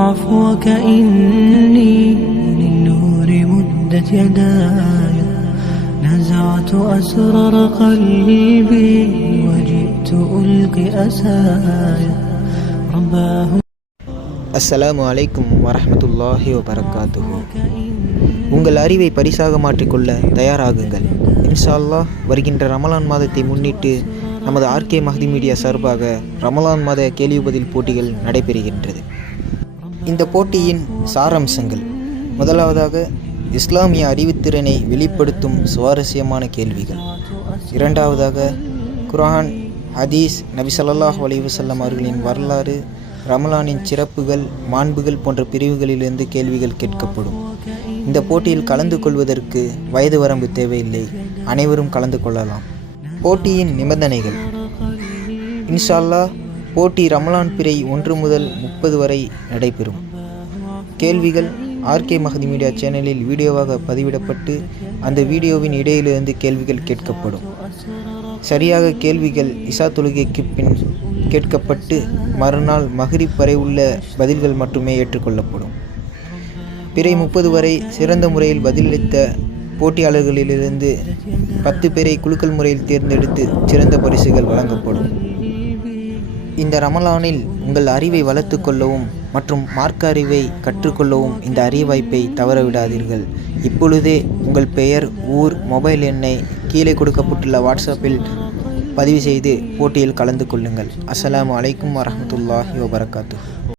عفوك إني للنور مدت يداي نزعت أسرار قلبي وجئت ألقي أساي رباه. அஸ்ஸலாமு அலைக்கும் வரஹ்மத்துல்லாஹி வபரகாத்துஹு. உங்கள் அறிவை பரிசாக மாற்றிக்கொள்ள தயாராகுங்கள். இன்ஷா அல்லாஹ் வருகின்ற ரமலான் மாதத்தை முன்னிட்டு நமது ஆர்கே மஹதி மீடியா சார்பாக ரமலான் மாத கேள்வி பதில் போட்டிகள் நடைபெறுகின்றது. இந்த போட்டியின் சாராம்சங்கள்: முதலாவதாக இஸ்லாமிய அறிவுத்திறனை வெளிப்படுத்தும் சுவாரஸ்யமான கேள்விகள். இரண்டாவதாக குர்ஆன், ஹதீஸ், நபி ஸல்லல்லாஹு அலைஹி வஸல்லம் அவர்களின் வரலாறு, ரமலானின் சிறப்புகள், மாண்புகள் போன்ற பிரிவுகளிலிருந்து கேள்விகள் கேட்கப்படும். இந்த போட்டியில் கலந்து கொள்வதற்கு வயது வரம்பு தேவையில்லை, அனைவரும் கலந்து கொள்ளலாம். போட்டியின் நிபந்தனைகள்: இன்ஷா அல்லாஹ் போட்டி ரமலான் பிறை 1 முதல் 30 வரை நடைபெறும். கேள்விகள் ஆர்கே மஹதி மீடியா சேனலில் வீடியோவாக பதிவிடப்பட்டு அந்த வீடியோவின் இடையிலிருந்து கேள்விகள் கேட்கப்படும். சரியாக கேள்விகள் இசா தொழுகைக்கு பின் கேட்கப்பட்டு மறுநாள் மக்ரிப் வரை உள்ள பதில்கள் மட்டுமே ஏற்றுக்கொள்ளப்படும். பிறை 30 வரை சிறந்த முறையில் பதிலளித்த போட்டியாளர்களிலிருந்து 10 பேரை குலுக்கல் முறையில் தேர்ந்தெடுத்து சிறந்த பரிசுகள் வழங்கப்படும். இந்த ரமலானில் உங்கள் அறிவை வளர்த்து கொள்ளவும் மற்றும் மார்க்க அறிவை கற்றுக்கொள்ளவும் இந்த அறிவாய்ப்பை தவறவிடாதீர்கள். இப்பொழுதே உங்கள் பெயர், ஊர், மொபைல் எண்ணை கீழே கொடுக்கப்பட்டுள்ள வாட்ஸ்அப்பில் பதிவு செய்து போட்டியில் கலந்து கொள்ளுங்கள். அஸ்ஸலாமு அலைக்கும் வரஹ்மத்துல்லாஹி வபரகாத்துஹு.